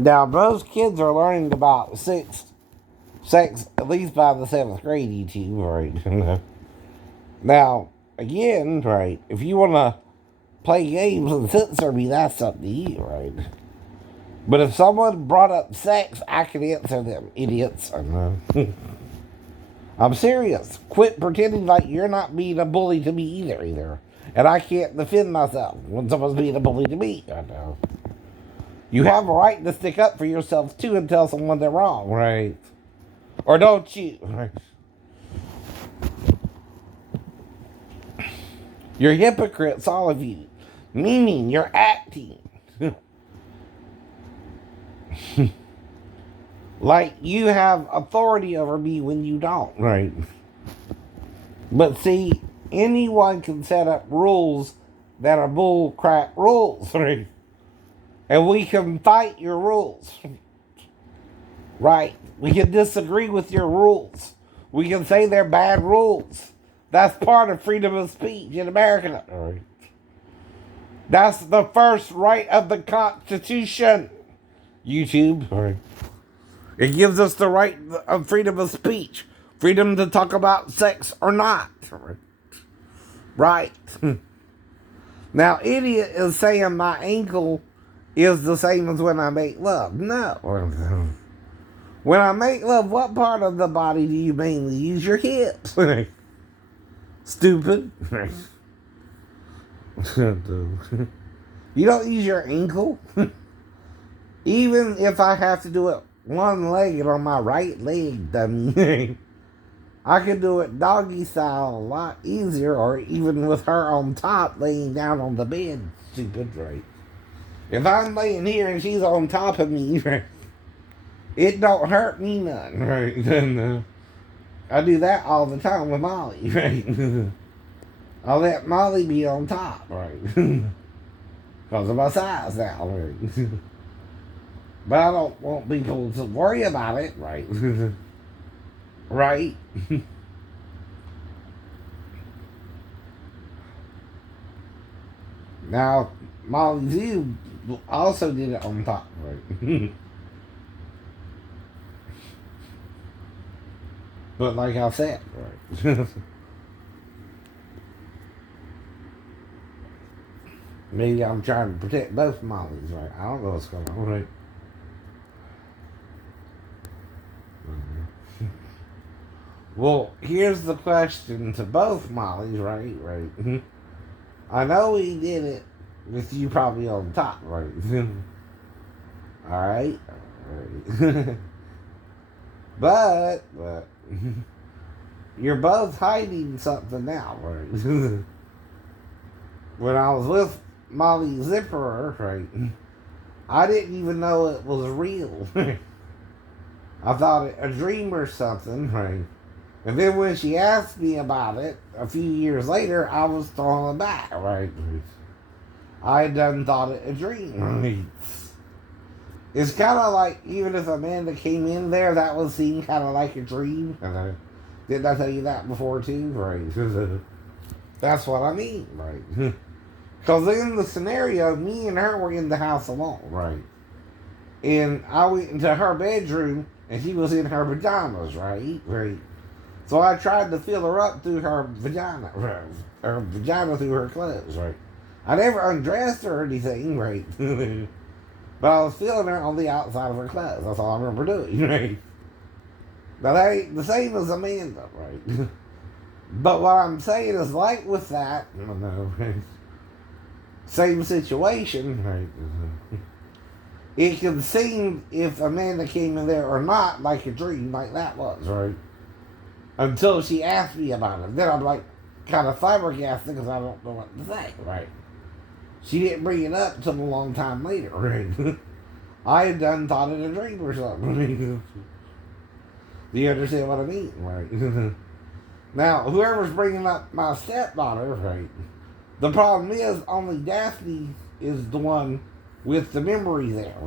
Now, most kids are learning about sex at least by the 7th grade, YouTube, right? Now, again, right, if you want to play games and censor me, that's up to you, right? But if someone brought up sex, I can answer them, idiots. I'm serious. Quit pretending like you're not being a bully to me either. And I can't defend myself when someone's being a bully to me. I know. You have a right to stick up for yourself too and tell someone they're wrong, right? Or don't you? Right? You're hypocrites, all of you. Meaning you're acting like you have authority over me when you don't, right? But see, anyone can set up rules that are bull crap rules, right? And we can fight your rules, right? We can disagree with your rules. We can say they're bad rules. That's part of freedom of speech in America. Right. That's the first right of the Constitution. YouTube. Right. It gives us the right of freedom of speech. Freedom to talk about sex or not. Right. Now, idiot is saying my ankle is the same as when I make love. No. When I make love, what part of the body do you mainly use? Your hips. Stupid. You don't use your ankle. Even if I have to do it one-legged on my right leg, dummy. I could do it doggy style a lot easier, or even with her on top laying down on the bed. Stupid, right? If I'm laying here and she's on top of me, right, it don't hurt me none, right? Then I do that all the time with Molly, right? I'll let Molly be on top, right? Because of my size now, right? But I don't want people to worry about it, right? Right? Now, Molly Z also did it on top, right? But like I said, right? Maybe I'm trying to protect both Mollys, right? I don't know what's going on, right? Well, here's the question to both Mollys, right? Right. I know he did it with you probably on top, right? Alright? Alright. But, you're both hiding something now, right? When I was with Molly Zipperer, right, I didn't even know it was real. I thought it a dream or something, right? And then when she asked me about it a few years later, I was thrown back, right? I done thought it a dream, right? It's kind of like, even if Amanda came in there, that would seem kind of like a dream. Didn't I tell you that before too? Right. That's what I mean, right? Because in the scenario, me and her were in the house alone, right? And I went into her bedroom, and she was in her pajamas, right? Right. So I tried to fill her up through her vagina, right? Her vagina through her clothes, right? I never undressed her or anything, right? But I was feeling her on the outside of her clothes. That's all I remember doing, right? Now, that ain't the same as Amanda, right? But what I'm saying is, like with that, right? Same situation, right? It can seem, if Amanda came in there or not, like a dream, like that was, right? Until she asked me about it. Then I'm like, kind of flabbergasted because I don't know what to say, right? She didn't bring it up until a long time later, right? I had done thought it a dream or something. Do you understand what I mean, right? Now, whoever's bringing up my stepdaughter, right? The problem is, only Daphne is the one with the memory there,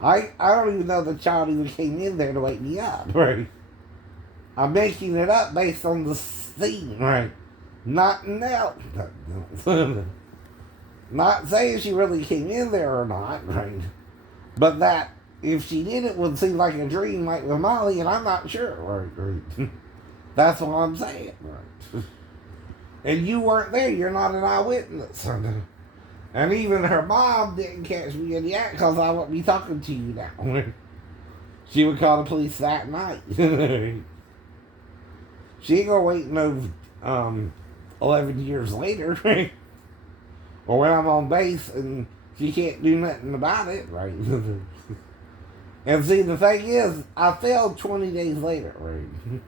right? I don't even know the child even came in there to wake me up, right? I'm making it up based on the scene, right? Not now. Not saying she really came in there or not, right? But that, if she did it, would seem like a dream, like with Molly, and I'm not sure. Right. That's what I'm saying. Right. And you weren't there. You're not an eyewitness. And even her mom didn't catch me in the act because I wouldn't be talking to you now. She would call the police that night. She ain't gonna wait no 11 years later, right? Or when I'm on base and she can't do nothing about it, right? And see, the thing is, I failed 20 days later, right?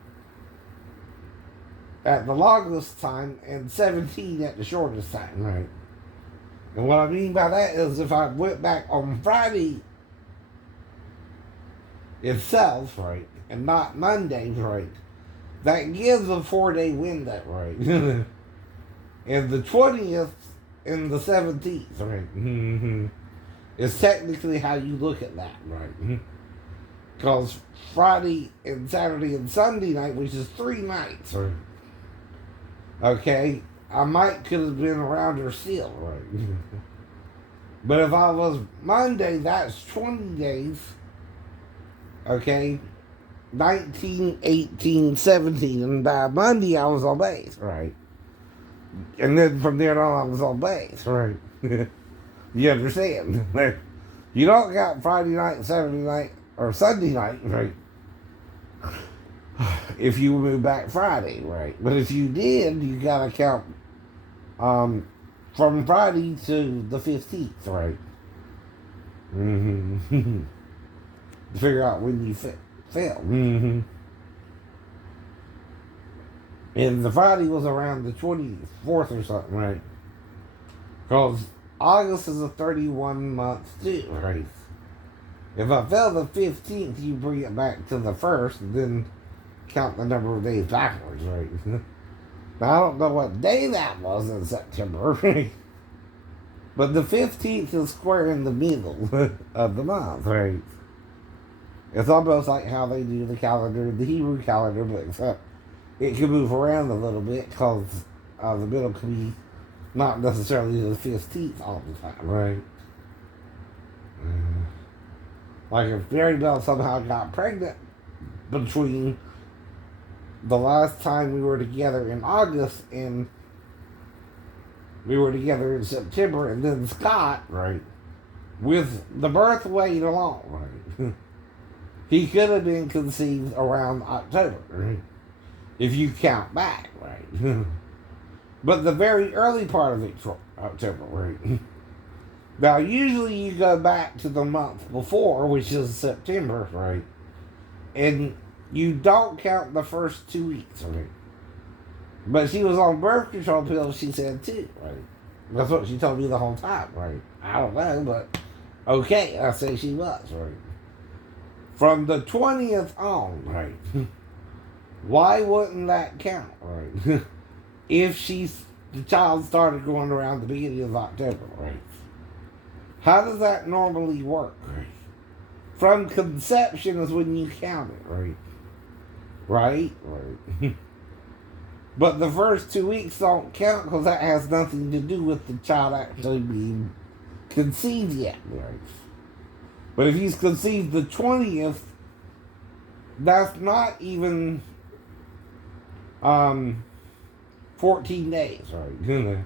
At the longest time and 17 at the shortest time, right? And what I mean by that is if I went back on Friday itself, right, and not Monday, right, that gives a 4-day window, right? And the 20th and the 17th, right, is technically how you look at that, right? Because Friday and Saturday and Sunday night, which is 3 nights, right? Okay, I might could have been around her still, right? But if I was Monday, that's 20 days. Okay, 19, 18, 17, and by Monday I was on base, right? And then from there on I was on base, right? You understand? You don't got Friday night, Saturday night, or Sunday night, right? If you move back Friday, right? But if you did, you gotta count from Friday to the 15th, right? To figure out when you fell. And the Friday was around the 24th or something, right? Because August is a 31 month too, right? If I fell the 15th, you bring it back to the 1st, and then count the number of days backwards, right? Now, I don't know what day that was in September, right? But the 15th is square in the middle of the month, right? It's almost like how they do the calendar, the Hebrew calendar, but except it can move around a little bit because the middle can be not necessarily the 15th all the time, right? Like if Mary Bell somehow got pregnant between the last time we were together in August and we were together in September, and then Scott, right, with the birth weight alone, right, he could have been conceived around October, right, if you count back, right. But the very early part of October, right. Now, usually you go back to the month before, which is September, right, and you don't count the first 2 weeks, right. But she was on birth control pills, she said, too, right? That's what she told me the whole time, right? I don't know, but okay, I say she was, right? From the 20th on, right? Why wouldn't that count, right? If the child started going around the beginning of October, right? How does that normally work, right? From conception is when you count it, right? Right. But the first 2 weeks don't count because that has nothing to do with the child actually being conceived yet, right? But if he's conceived the 20th, that's not even 14 days, right?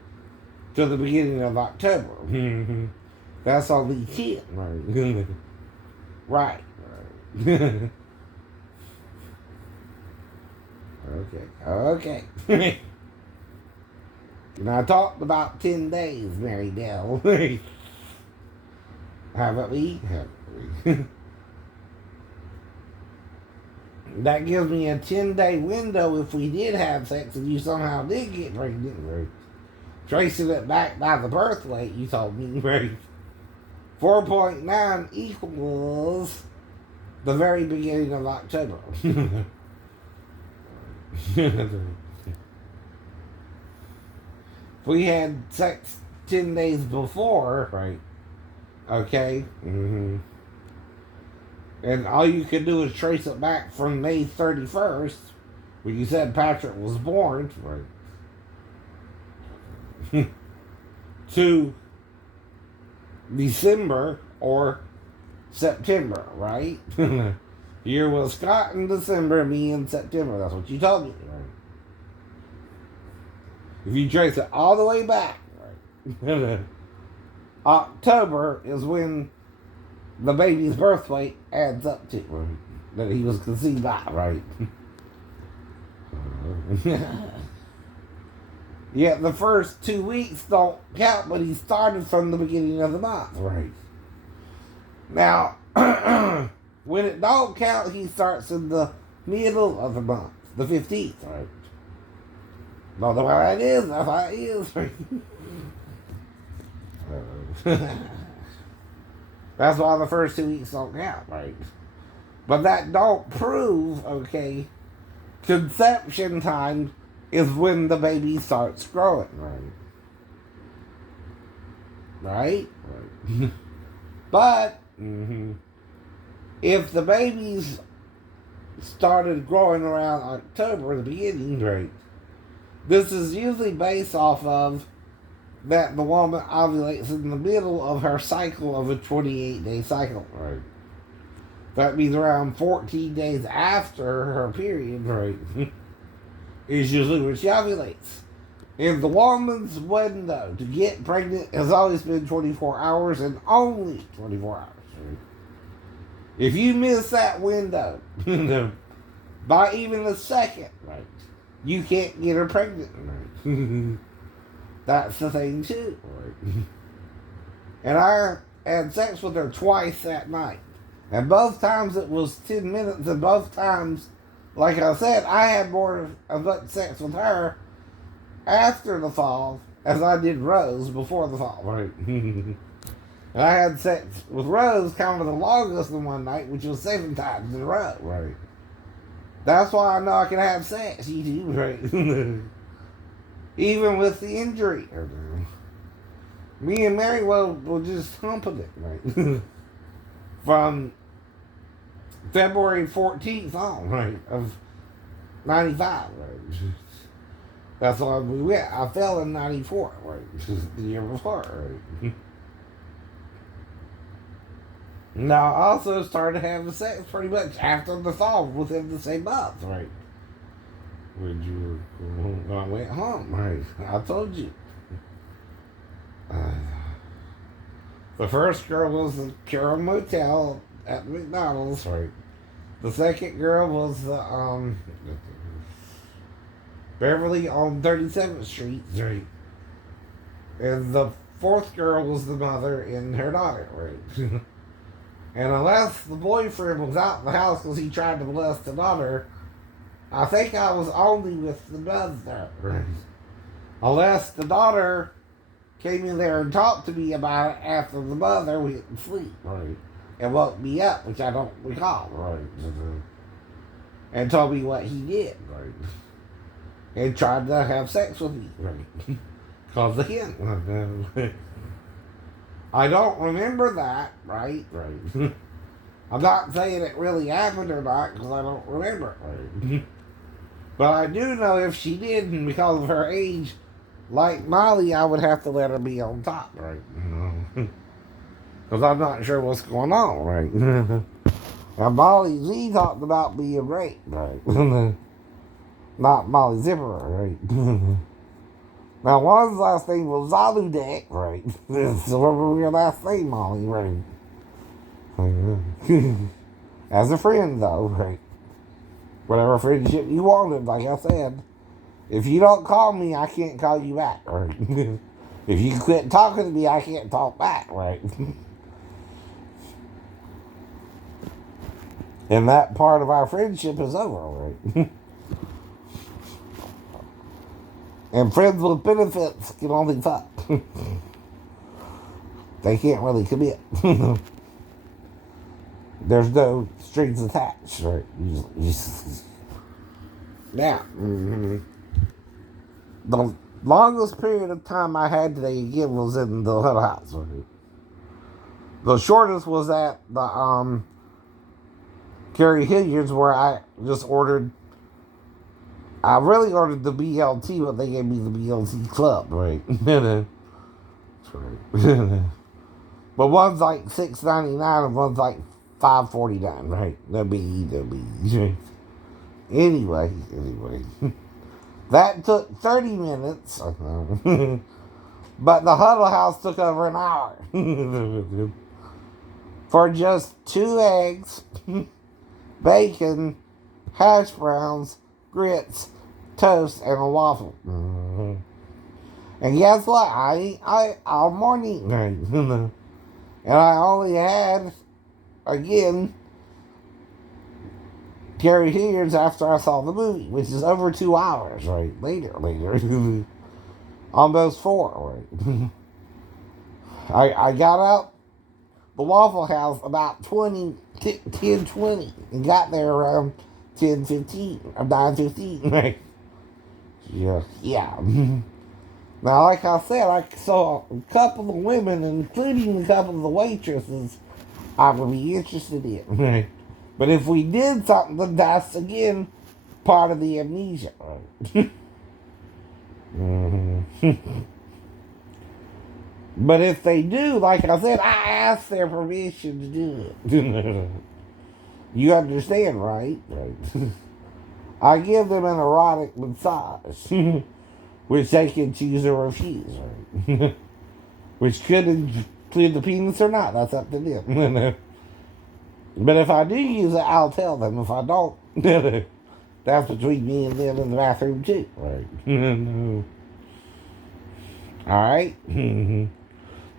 To the beginning of October. That's only 10, right? Right. Okay. And I talked about 10 days, Mary Dell. Haven't we? That gives me a 10-day window if we did have sex and you somehow did get pregnant, right? Tracing it back by the birth weight, you told me, right? 4.9 equals the very beginning of October. If we had sex 10 days before, right? Okay. And all you can do is trace it back from May 31st, when you said Patrick was born, right? To December or September, right? You're with Scott in December, me in September. That's what you told me, right? If you trace it all the way back, right? October is when the baby's birth weight adds up to, right? That he was conceived by, right? Yet the first 2 weeks don't count, but he started from the beginning of the month, right? Now, when it don't count, he starts in the middle of the month, the 15th, right? Don't know how that is, that's how it is, right? That's why the first 2 weeks don't count, right? But that don't prove, okay, conception time is when the baby starts growing, right? Right? Right. But, if the babies started growing around October, the beginning, right, this is usually based off of that the woman ovulates in the middle of her cycle of a 28-day cycle, right? That means around 14 days after her period, right, is usually when she ovulates. If the woman's window to get pregnant has always been 24 hours and only 24 hours, right? If you miss that window by even a second, right, you can't get her pregnant, right? That's the thing too, right? And I had sex with her twice that night. And both times it was 10 minutes, and both times, like I said, I had more of sex with her after the fall as I did Rose before the fall, right? And I had sex with Rose kind of the longest in one night, which was 7 times in a row, right? That's why I know I can have sex, you do, right? Even with the injury. Me and Mary were just humping it, right? From February 14th on, right, of 95, right? That's why we went. I fell in 94, right? The year before, right? Now, I also started having sex pretty much after the fall within the same month, right? When I went home, right? I told you. The first girl was the Carroll Motel at McDonald's, right? The second girl was the Beverly on 37th Street, right? And the fourth girl was the mother and her daughter, right? And unless the boyfriend was out in the house because he tried to molest the daughter, I think I was only with the mother, right? Unless the daughter came in there and talked to me about it after the mother went to sleep, right? And woke me up, which I don't recall, right? And told me what he did, right? And tried to have sex with me, right? Because of him. I don't remember that, right? Right. I'm not saying it really happened or not because I don't remember it, right? But I do know if she did, and because of her age, like Molly, I would have to let her be on top, right? Because I'm not sure what's going on, right? Now, Molly Z talked about being raped, right? Not Molly Zipper, right? Now, one's last name was Zaludek, right? So remember your last name, Molly, right? As a friend, though, right? Whatever friendship you wanted, like I said. If you don't call me, I can't call you back, right? If you quit talking to me, I can't talk back, right? And that part of our friendship is over, right? And friends with benefits can only fuck. They can't really commit. There's no strings attached, right? Now, the longest period of time I had today again was in the Little House, right? The shortest was at the Carrie Hilliard's, where I just ordered. I really ordered the BLT, but they gave me the BLT Club, right? That's right. But one's like $6.99 and one's like $5.49, right? No biggie, no biggie. Anyway, that took 30 minutes. But the Huddle House took over an hour. For just 2 eggs, bacon, hash browns, grits, toast, and a waffle. And guess what? I all morning. And I only had, again, Gary Hears after I saw the movie, which is over 2 hours, right? Later. Almost 4, right? I got out the Waffle House about 10:20 and got there around 10:15 or 9:15, right? Yeah. Now, like I said, I saw a couple of women, including a couple of the waitresses, I would be interested in, right? But if we did something, then that's again part of the amnesia, right? But if they do, like I said, I asked their permission to do it. You understand, right? Right. I give them an erotic massage, which they can choose or refuse, right? Which could include the penis or not. That's up to them. But if I do use it, I'll tell them. If I don't, that's between me and them in the bathroom too, right? All right.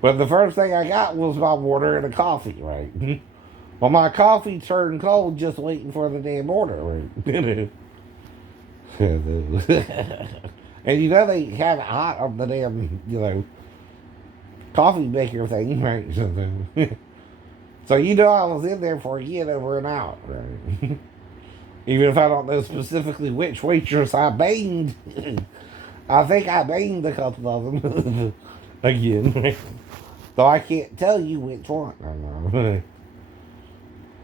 But the first thing I got was my water and a coffee, right? Well, my coffee turned cold just waiting for the damn order, right? And you know they have it hot on the damn, coffee maker thing, right? So you know I was in there for again over an hour, right? Even if I don't know specifically which waitress I banged. I think I banged a couple of them again, right? Though I can't tell you which one.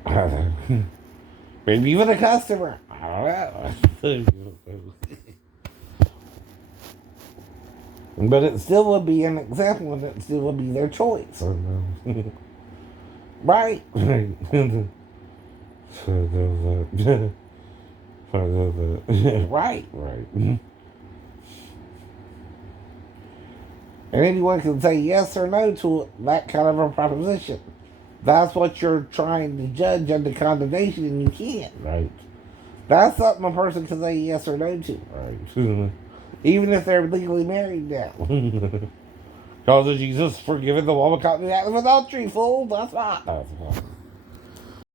I don't know. Maybe even a customer. I don't know. But it still would be an example, and it still would be their choice. Right? Right. And anyone can say yes or no to that kind of a proposition. That's what you're trying to judge under condemnation, and you can't, right? That's something a person can say yes or no to, right? Even if they're legally married now. Because of Jesus forgiving the woman caught in the act of adultery, fool. That's not.